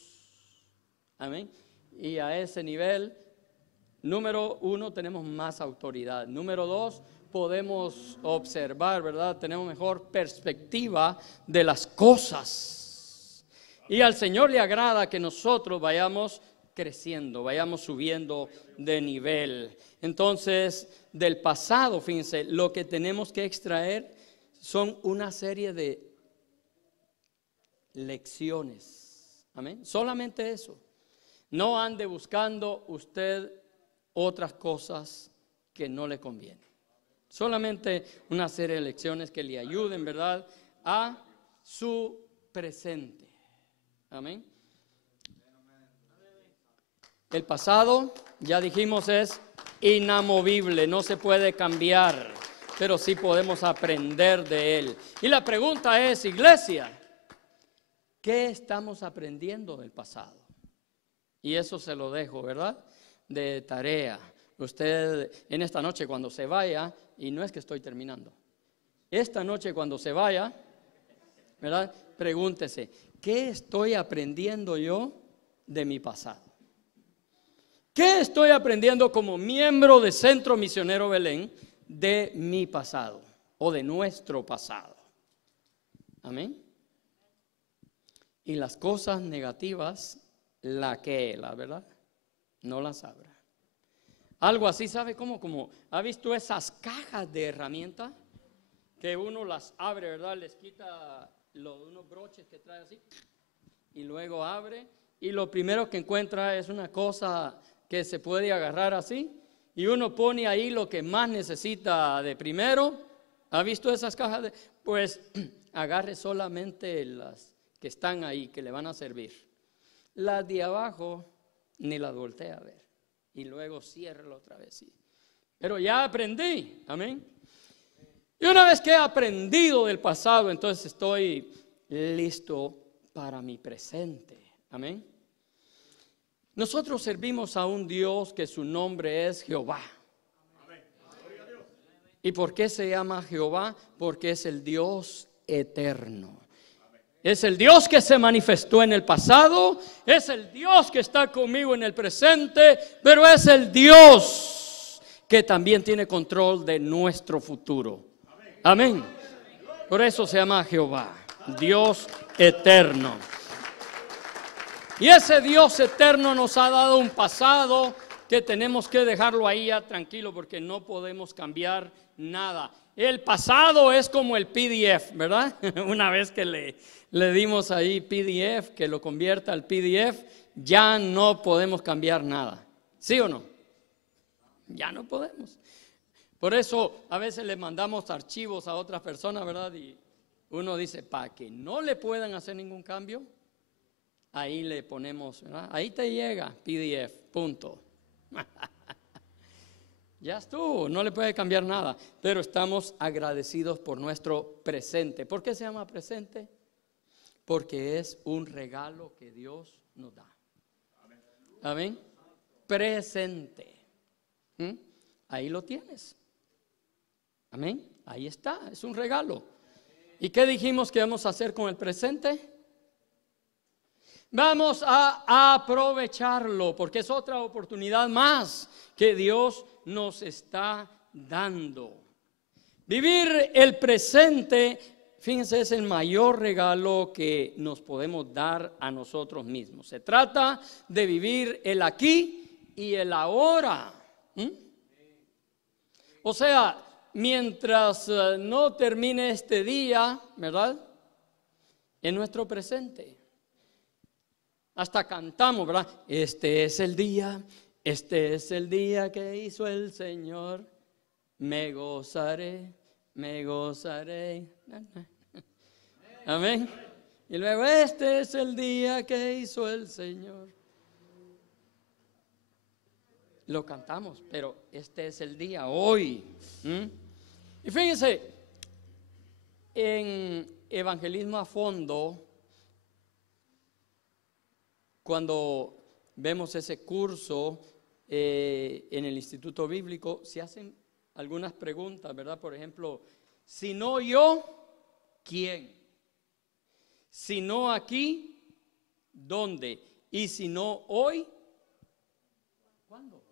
Amén. Y a ese nivel, número 1, tenemos más autoridad. Número 2, podemos observar, ¿verdad? Tenemos mejor perspectiva de las cosas. Y al Señor le agrada que nosotros vayamos creciendo, vayamos subiendo de nivel. Entonces, del pasado, fíjense, lo que tenemos que extraer son una serie de lecciones. Amén. Solamente eso. No ande buscando usted otras cosas que no le convienen. Solamente una serie de lecciones que le ayuden, ¿verdad?, a su presente. Amén. El pasado, ya dijimos, es inamovible, no se puede cambiar, pero sí podemos aprender de él. Y la pregunta es, iglesia, ¿qué estamos aprendiendo del pasado? Y eso se lo dejo, ¿verdad?, de tarea. Usted en esta noche cuando se vaya, y no es que estoy terminando, esta noche cuando se vaya, ¿verdad?, pregúntese, ¿qué estoy aprendiendo yo de mi pasado? ¿Qué estoy aprendiendo como miembro de Centro Misionero Belén de mi pasado o de nuestro pasado? Amén. Y las cosas negativas, la verdad, no las abra. Algo así, ¿sabe cómo? Como, ¿ha visto esas cajas de herramientas? Que uno las abre, ¿verdad? Les quita unos broches que trae así y luego abre y lo primero que encuentra es una cosa que se puede agarrar así y uno pone ahí lo que más necesita de primero. ¿Ha visto esas cajas? Pues agarre solamente las que están ahí, que le van a servir. Las de abajo ni las voltea a ver. Y luego ciérrelo otra vez. Sí. Pero ya aprendí, amén. Y una vez que he aprendido del pasado, entonces estoy listo para mi presente, amén. Nosotros servimos a un Dios que su nombre es Jehová. ¿Y por qué se llama Jehová? Porque es el Dios eterno. Es el Dios que se manifestó en el pasado, es el Dios que está conmigo en el presente, pero es el Dios que también tiene control de nuestro futuro. Amén. Por eso se llama Jehová, Dios eterno. Y ese Dios eterno nos ha dado un pasado que tenemos que dejarlo ahí ya tranquilo, porque no podemos cambiar nada. El pasado es como el PDF, ¿verdad? Una vez que le dimos ahí PDF, que lo convierta al PDF, ya no podemos cambiar nada. ¿Sí o no? Ya no podemos. Por eso a veces le mandamos archivos a otras personas, ¿verdad? Y uno dice, para que no le puedan hacer ningún cambio, ahí le ponemos, ¿verdad? Ahí te llega PDF, punto. Ya estuvo, no le puede cambiar nada, pero estamos agradecidos por nuestro presente. ¿Por qué se llama presente? Porque es un regalo que Dios nos da. Amén. Presente. Ahí lo tienes. Amén. Ahí está, es un regalo. ¿Y qué dijimos que vamos a hacer con el presente? Vamos a aprovecharlo, porque es otra oportunidad más que Dios nos está dando. Vivir el presente, fíjense, es el mayor regalo que nos podemos dar a nosotros mismos. Se trata de vivir el aquí y el ahora. O sea, mientras no termine este día, ¿verdad? En nuestro presente. Hasta cantamos, ¿verdad? Este es el día que hizo el Señor. Me gozaré, me gozaré. Amén. Y luego, este es el día que hizo el Señor. Lo cantamos, pero este es el día, hoy. Y fíjense, en Evangelismo a Fondo, cuando vemos ese curso en el Instituto Bíblico, se hacen algunas preguntas, ¿verdad? Por ejemplo, si no yo, ¿quién? Si no aquí, ¿dónde? Y si no hoy, ¿cuándo?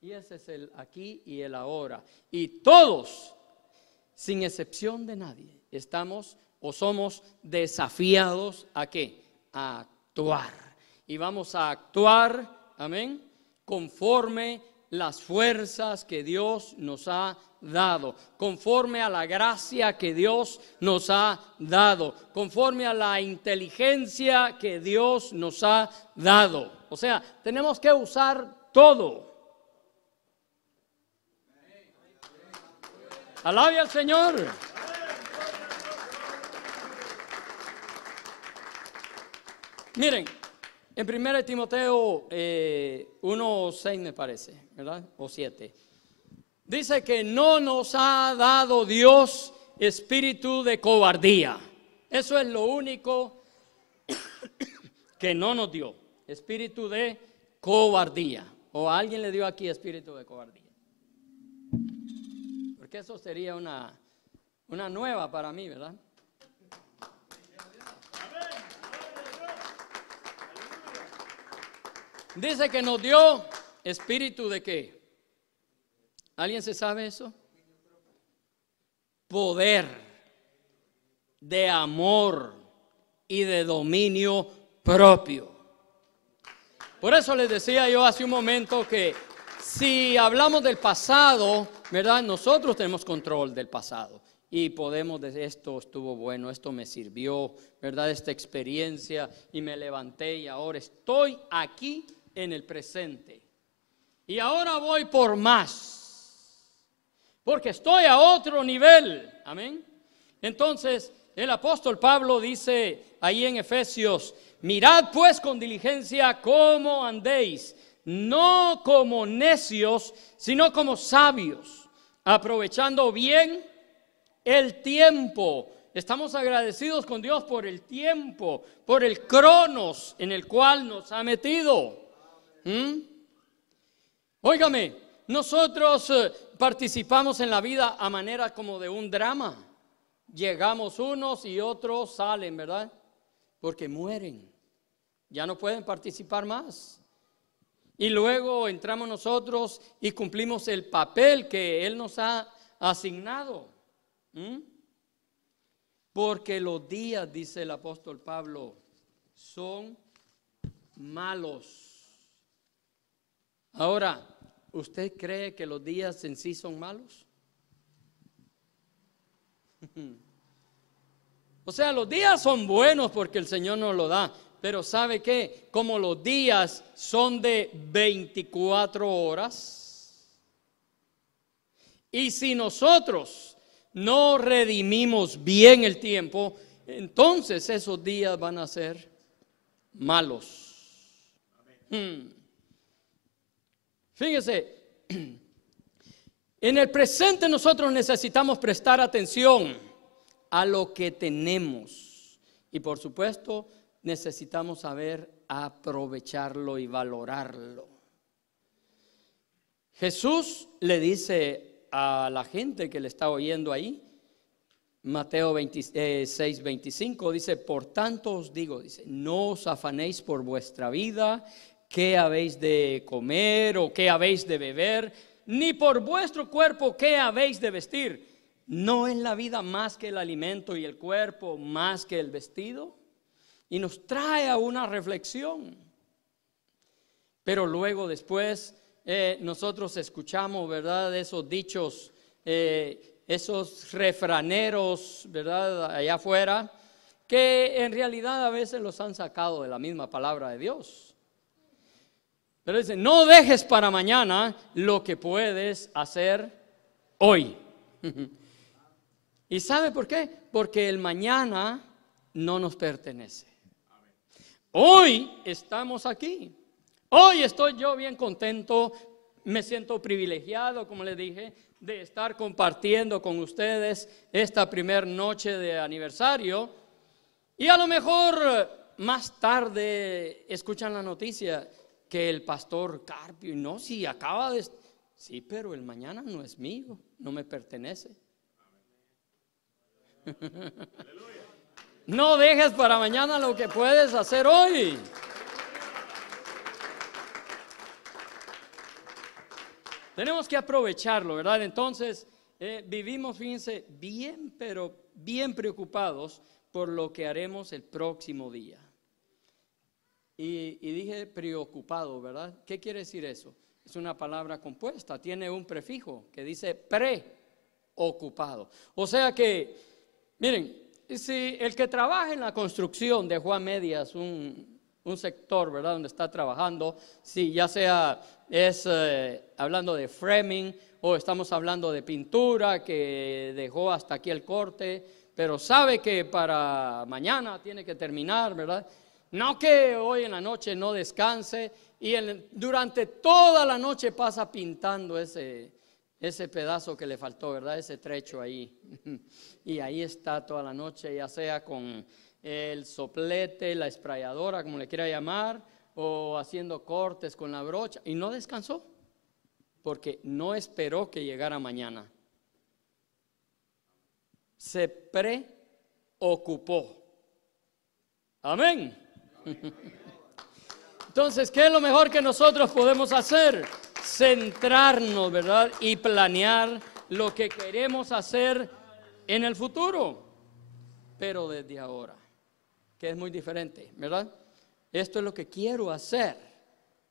Y ese es el aquí y el ahora. Y todos, sin excepción de nadie, estamos o somos desafiados ¿a qué? A actuar. Y vamos a actuar, amén, conforme las fuerzas que Dios nos ha dado, conforme a la gracia que Dios nos ha dado, conforme a la inteligencia que Dios nos ha dado. O sea, tenemos que usar todo. Alabe al Señor. Miren, en 1 Timoteo 1:6 me parece, ¿verdad? O 7. Dice que no nos ha dado Dios espíritu de cobardía. Eso es lo único que no nos dio. Espíritu de cobardía. O a alguien le dio aquí espíritu de cobardía. Porque eso sería una nueva para mí, ¿verdad? Dice que nos dio espíritu de ¿qué? ¿Alguien se sabe eso? Poder, de amor y de dominio propio. Por eso les decía yo hace un momento que si hablamos del pasado, ¿verdad? Nosotros tenemos control del pasado. Y podemos decir, esto estuvo bueno, esto me sirvió, ¿verdad? Esta experiencia y me levanté y ahora estoy aquí en el presente. Y ahora voy por más, porque estoy a otro nivel. Amén. Entonces, el apóstol Pablo dice ahí en Efesios: mirad pues con diligencia cómo andéis, no como necios, sino como sabios, aprovechando bien el tiempo. Estamos agradecidos con Dios por el tiempo, por el cronos en el cual nos ha metido. Óigame, nosotros participamos en la vida a manera como de un drama. Llegamos unos y otros salen, ¿verdad? Porque mueren, ya no pueden participar más. Y luego entramos nosotros y cumplimos el papel que Él nos ha asignado. Porque los días, dice el apóstol Pablo, son malos. Ahora, ¿usted cree que los días en sí son malos? O sea, los días son buenos porque el Señor nos lo da. Pero ¿sabe qué? Como los días son de 24 horas, y si nosotros no redimimos bien el tiempo, entonces esos días van a ser malos. Fíjese, en el presente nosotros necesitamos prestar atención a lo que tenemos, y por supuesto necesitamos saber aprovecharlo y valorarlo. Jesús le dice a la gente que le está oyendo ahí, Mateo 26, 25, dice: por tanto os digo, dice, no os afanéis por vuestra vida, qué habéis de comer o qué habéis de beber, ni por vuestro cuerpo, qué habéis de vestir. ¿No es la vida más que el alimento y el cuerpo más que el vestido? Y nos trae a una reflexión. Pero luego después nosotros escuchamos, ¿verdad?, esos dichos, esos refraneros, ¿verdad?, allá afuera, que en realidad a veces los han sacado de la misma palabra de Dios. Pero dice: no dejes para mañana lo que puedes hacer hoy. ¿Y sabe por qué? Porque el mañana no nos pertenece. Hoy estamos aquí. Hoy estoy yo bien contento, me siento privilegiado, como les dije, de estar compartiendo con ustedes esta primera noche de aniversario. Y a lo mejor más tarde escuchan la noticia que el pastor Carpio, no, si acaba de... Sí, pero el mañana no es mío, no me pertenece. No dejes para mañana lo que puedes hacer hoy. Tenemos que aprovecharlo, ¿verdad? Entonces, vivimos, fíjense, bien, pero bien preocupados por lo que haremos el próximo día. Y dije preocupado, ¿verdad? ¿Qué quiere decir eso? Es una palabra compuesta, tiene un prefijo que dice preocupado. O sea que, miren, si el que trabaja en la construcción de Juan Medias, un sector, ¿verdad?, donde está trabajando, si ya sea es hablando de framing o estamos hablando de pintura que dejó hasta aquí el corte, pero sabe que para mañana tiene que terminar, ¿verdad? No que hoy en la noche no descanse y durante toda la noche pasa pintando ese pedazo que le faltó, ¿verdad? Ese trecho ahí. Y ahí está toda la noche, ya sea con el soplete, la esprayadora, como le quiera llamar, o haciendo cortes con la brocha, y no descansó, porque no esperó que llegara mañana. Se preocupó. Amén. Entonces, ¿qué es lo mejor que nosotros podemos hacer? Centrarnos, ¿verdad? Y planear lo que queremos hacer en el futuro, pero desde ahora, que es muy diferente, ¿verdad? Esto es lo que quiero hacer,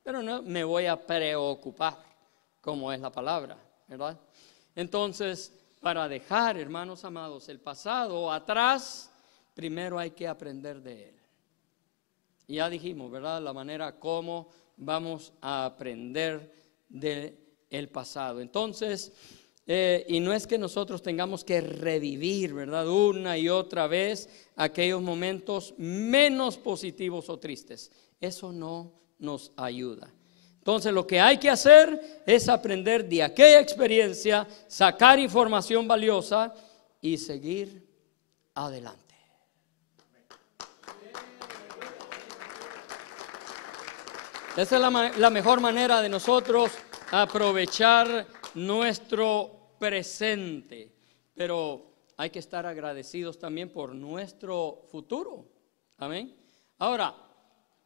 pero no me voy a preocupar, como es la palabra, ¿verdad? Entonces, para dejar, hermanos amados, el pasado atrás, primero hay que aprender de él. Y ya dijimos, ¿verdad?, la manera como vamos a aprender del pasado. Entonces, Y no es que nosotros tengamos que revivir, ¿verdad? Una y otra vez aquellos momentos menos positivos o tristes. Eso no nos ayuda. Entonces lo que hay que hacer es aprender de aquella experiencia, sacar información valiosa y seguir adelante. Esa es la mejor manera de nosotros aprovechar nuestro presente. Pero hay que estar agradecidos también por nuestro futuro. Amén. Ahora,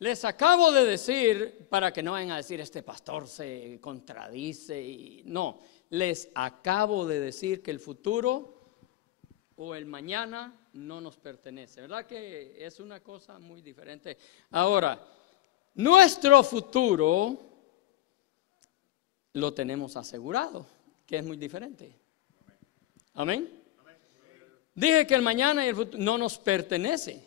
les acabo de decir, para que no vayan a decir este pastor se contradice. No, les acabo de decir que el futuro o el mañana no nos pertenece. ¿Verdad que es una cosa muy diferente? Ahora, nuestro futuro lo tenemos asegurado, que es muy diferente. Amén. Dije que el mañana y el futuro no nos pertenece,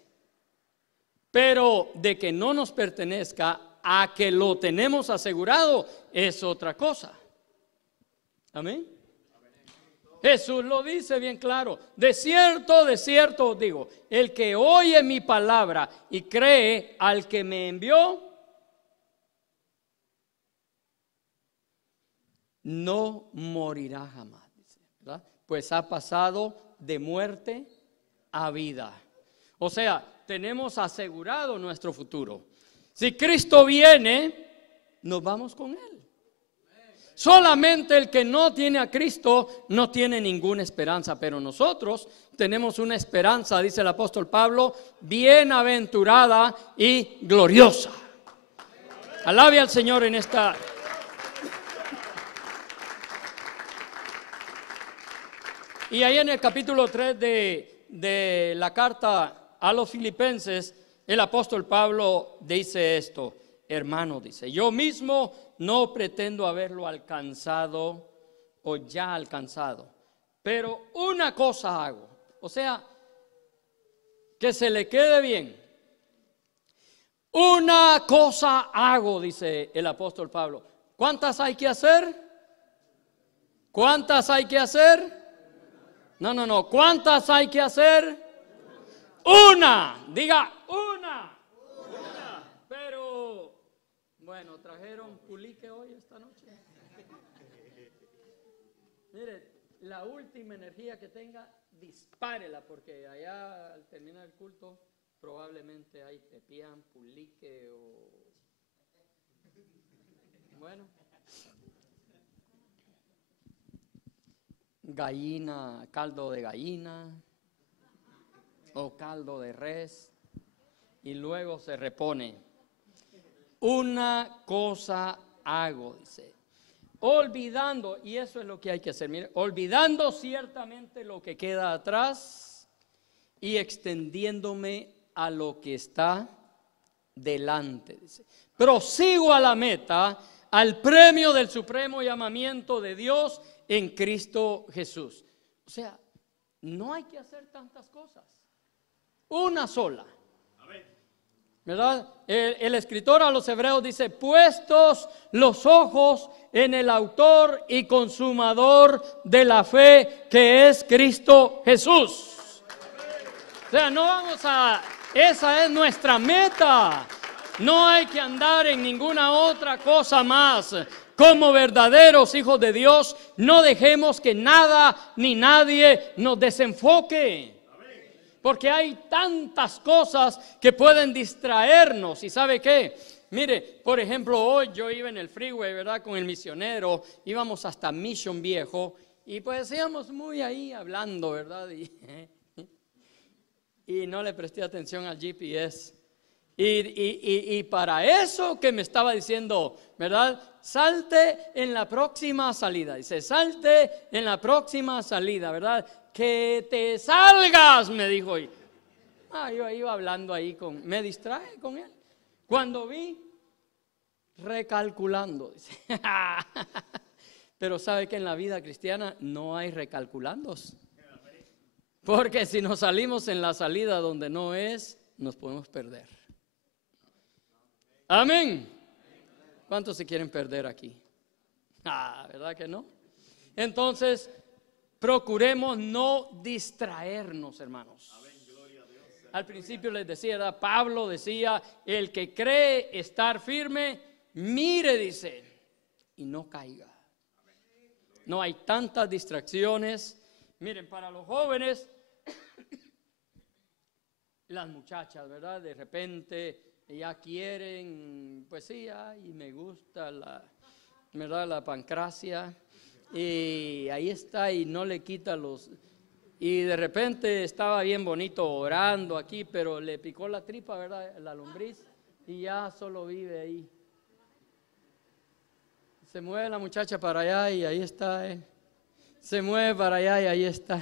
pero de que no nos pertenezca a que lo tenemos asegurado es otra cosa. Amén. Jesús lo dice bien claro: de cierto os digo, el que oye mi palabra y cree al que me envió, no morirá jamás, ¿verdad? Pues ha pasado de muerte a vida. O sea, tenemos asegurado nuestro futuro. Si Cristo viene, nos vamos con Él. Solamente el que no tiene a Cristo no tiene ninguna esperanza, pero nosotros tenemos una esperanza, dice el apóstol Pablo, bienaventurada y gloriosa. Alabe al Señor en esta. Y ahí en el capítulo 3 de la carta a los Filipenses, el apóstol Pablo dice esto: hermano, dice, yo mismo no pretendo haberlo alcanzado o ya alcanzado, pero una cosa hago, o sea, que se le quede bien. Una cosa hago, dice el apóstol Pablo. ¿Cuántas hay que hacer? ¿Cuántas hay que hacer? No. ¿Cuántas hay que hacer? Una. Diga una. Pero, bueno, trajeron pulique hoy esta noche. Mire, la última energía que tenga, dispárela, porque allá al terminar el culto probablemente hay tepián, pulique o... Bueno. Gallina, caldo de gallina o caldo de res, y luego se repone. Una cosa hago, dice, olvidando, y eso es lo que hay que hacer, mire, olvidando ciertamente lo que queda atrás y extendiéndome a lo que está delante, dice, prosigo a la meta, al premio del supremo llamamiento de Dios en Cristo Jesús. O sea, no hay que hacer tantas cosas, una sola, ¿verdad? El escritor a los Hebreos dice: puestos los ojos en el autor y consumador de la fe, que es Cristo Jesús. O sea, no vamos a... esa es nuestra meta. No hay que andar en ninguna otra cosa más. Como verdaderos hijos de Dios, no dejemos que nada ni nadie nos desenfoque. Porque hay tantas cosas que pueden distraernos. ¿Y sabe qué? Mire, por ejemplo, hoy yo iba en el freeway, ¿verdad? Con el misionero, íbamos hasta Mission Viejo y pues íbamos muy ahí hablando, ¿verdad? Y no le presté atención al GPS. Y para eso que me estaba diciendo, ¿verdad? Salte en la próxima salida. Dice, salte en la próxima salida, ¿verdad? Que te salgas, me dijo. Yo iba hablando ahí me distraje con él. Cuando vi, recalculando. Dice. Pero sabe que en la vida cristiana no hay recalculandos. Porque si nos salimos en la salida donde no es, nos podemos perder. Amén. ¿Cuántos se quieren perder aquí? ¿Verdad que no? Entonces, procuremos no distraernos, hermanos. Al principio les decía, ¿verdad? Pablo decía, el que cree estar firme, mire, dice, y no caiga. No hay tantas distracciones. Miren, para los jóvenes, las muchachas, ¿verdad? De repente ya quieren, pues sí, ay, me gusta ¿verdad? La pancracia. Y ahí está, y no le quita los... Y de repente estaba bien bonito orando aquí, pero le picó la tripa, ¿verdad? La lombriz, y ya solo vive ahí. Se mueve la muchacha para allá y ahí está. Se mueve para allá y ahí está.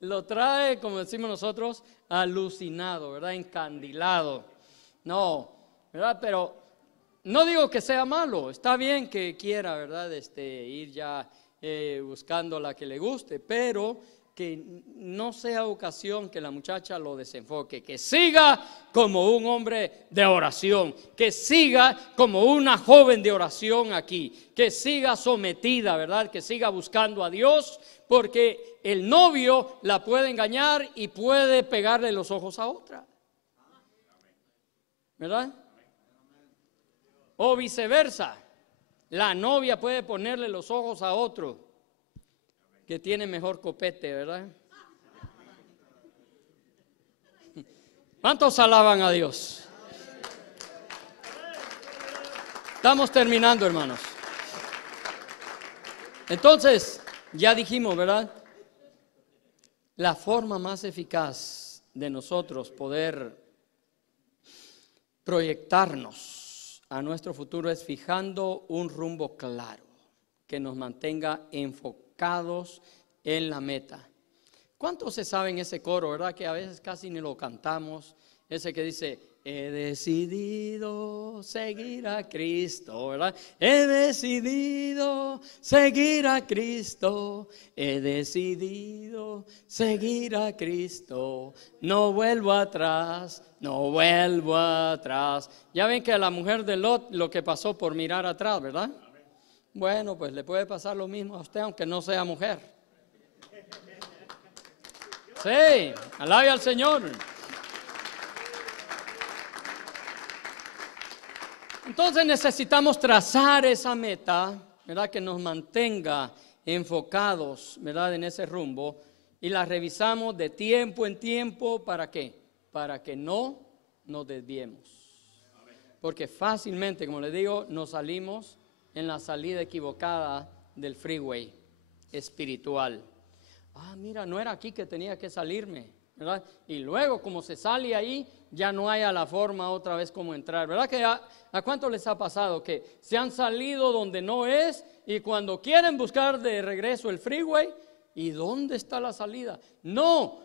Lo trae, como decimos nosotros, alucinado, ¿verdad? Encandilado. No, ¿verdad? Pero no digo que sea malo. Está bien que quiera, ¿verdad? Ir ya buscando la que le guste, pero que no sea ocasión que la muchacha lo desenfoque, que siga como un hombre de oración, que siga como una joven de oración aquí, que siga sometida, ¿verdad? Que siga buscando a Dios, porque el novio la puede engañar y puede pegarle los ojos a otra, ¿verdad? O viceversa, la novia puede ponerle los ojos a otro que tiene mejor copete, ¿verdad? ¿Cuántos alaban a Dios? Estamos terminando, hermanos. Entonces, ya dijimos, ¿verdad? La forma más eficaz de nosotros poder proyectarnos a nuestro futuro es fijando un rumbo claro que nos mantenga enfocados en la meta. ¿Cuántos se saben ese coro, verdad? Que a veces casi ni lo cantamos. Ese que dice, he decidido seguir a Cristo, ¿verdad? He decidido seguir a Cristo. He decidido seguir a Cristo. No vuelvo atrás, no vuelvo atrás. Ya ven que a la mujer de Lot lo que pasó por mirar atrás, ¿verdad? Bueno, pues le puede pasar lo mismo a usted aunque no sea mujer. Sí, alabe al Señor. Entonces necesitamos trazar esa meta, ¿verdad? Que nos mantenga enfocados, ¿verdad? En ese rumbo, y la revisamos de tiempo en tiempo. ¿Para qué? Para que no nos desviemos. Porque fácilmente, como les digo, nos salimos en la salida equivocada del freeway espiritual. Mira, no era aquí que tenía que salirme, ¿verdad? Y luego, como se sale ahí, ya no hay a la forma otra vez como entrar, ¿verdad? Que ¿a cuánto les ha pasado que se han salido donde no es y cuando quieren buscar de regreso el freeway, ¿y dónde está la salida? No,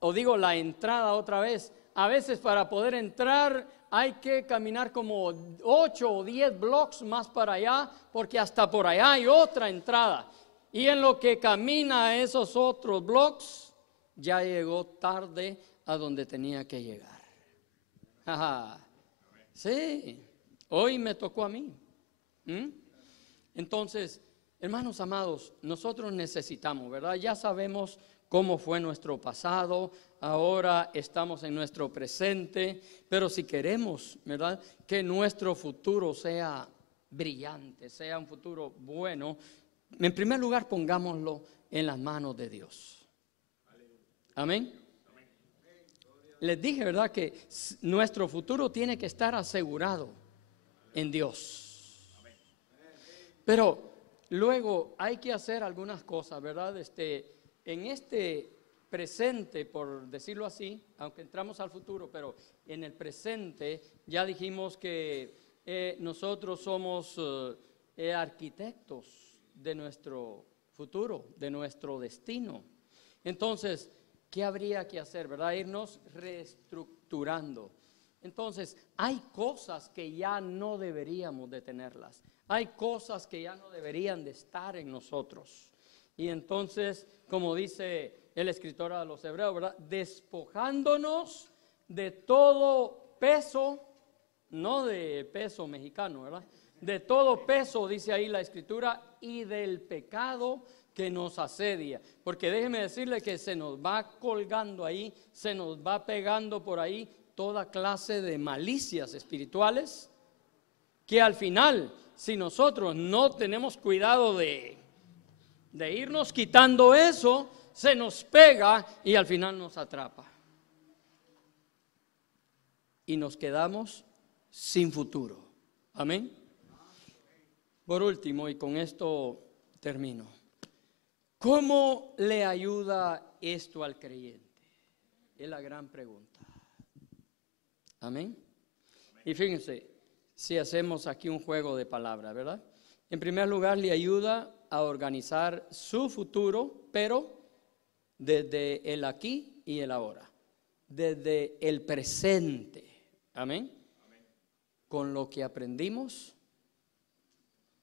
o digo la entrada otra vez. A veces para poder entrar hay que caminar como 8 o 10 blocks más para allá, porque hasta por allá hay otra entrada. Y en lo que camina a esos otros blocks, ya llegó tarde a donde tenía que llegar. Sí, hoy me tocó a mí. Entonces, hermanos amados, nosotros necesitamos, ¿verdad? Ya sabemos cómo fue nuestro pasado, ahora estamos en nuestro presente, pero si queremos, ¿verdad? Que nuestro futuro sea brillante, sea un futuro bueno, en primer lugar pongámoslo en las manos de Dios. Amén. Les dije, ¿verdad? Que nuestro futuro tiene que estar asegurado en Dios. Pero luego hay que hacer algunas cosas, ¿verdad? En este presente, por decirlo así, aunque entramos al futuro, pero en el presente ya dijimos que nosotros somos arquitectos de nuestro futuro, de nuestro destino. Entonces, ¿qué habría que hacer, verdad? Irnos reestructurando. Entonces, hay cosas que ya no deberíamos de tenerlas. Hay cosas que ya no deberían de estar en nosotros. Y entonces, como dice el escritor a los Hebreos, ¿verdad? Despojándonos de todo peso, no de peso mexicano, ¿verdad? de todo peso, dice ahí la Escritura, y del pecado que nos asedia. Porque déjeme decirle que se nos va colgando ahí, se nos va pegando por ahí toda clase de malicias espirituales, que al final, si nosotros no tenemos cuidado de irnos quitando eso, se nos pega y al final nos atrapa. Y nos quedamos sin futuro. Amén. Por último, y con esto termino, ¿cómo le ayuda esto al creyente? Es la gran pregunta. Amén. Y fíjense, si hacemos aquí un juego de palabras, ¿verdad? En primer lugar, le ayuda a organizar su futuro, pero desde el aquí y el ahora, desde el presente. Amén. Con lo que aprendimos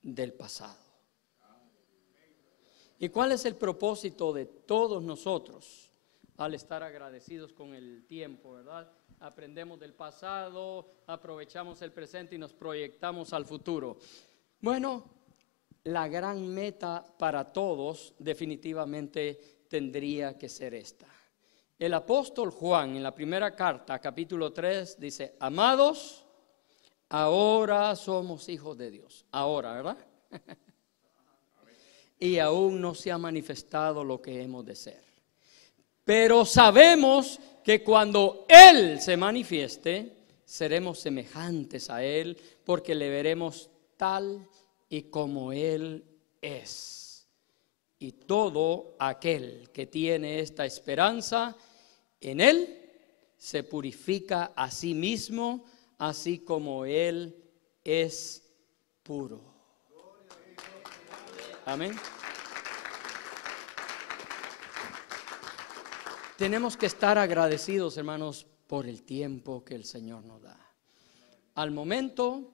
del pasado. ¿Y cuál es el propósito de todos nosotros al estar agradecidos con el tiempo, verdad? Aprendemos del pasado, aprovechamos el presente y nos proyectamos al futuro. Bueno, la gran meta para todos definitivamente tendría que ser esta. El apóstol Juan en la primera carta, capítulo 3, dice: amados, ahora somos hijos de Dios. Ahora, ¿verdad? Y aún no se ha manifestado lo que hemos de ser. Pero sabemos que cuando Él se manifieste, seremos semejantes a Él, porque le veremos tal y como Él es. Y todo aquel que tiene esta esperanza en Él, se purifica a sí mismo, así como Él es puro. Amén. Tenemos que estar agradecidos, hermanos, por el tiempo que el Señor nos da. Al momento,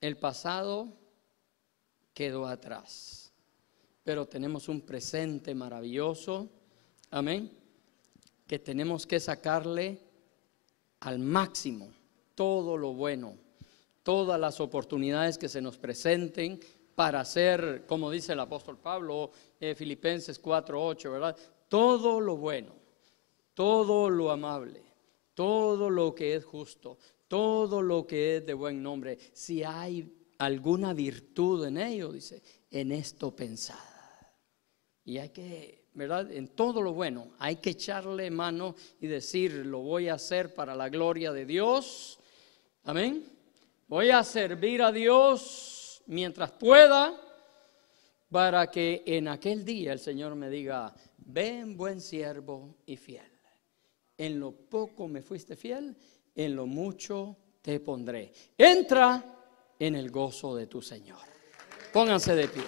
el pasado quedó atrás, pero tenemos un presente maravilloso, amén, que tenemos que sacarle al máximo todo lo bueno, todas las oportunidades que se nos presenten para hacer, como dice el apóstol Pablo, Filipenses 4:8, ¿verdad? Todo lo bueno, todo lo amable, todo lo que es justo, todo lo que es de buen nombre, si hay alguna virtud en ello, dice, en esto pensad. Y hay que, ¿verdad? En todo lo bueno, hay que echarle mano y decir, lo voy a hacer para la gloria de Dios. Amén. Voy a servir a Dios mientras pueda, para que en aquel día el Señor me diga: ven, buen siervo y fiel. En lo poco me fuiste fiel, en lo mucho te pondré. Entra en el gozo de tu Señor. Pónganse de pie.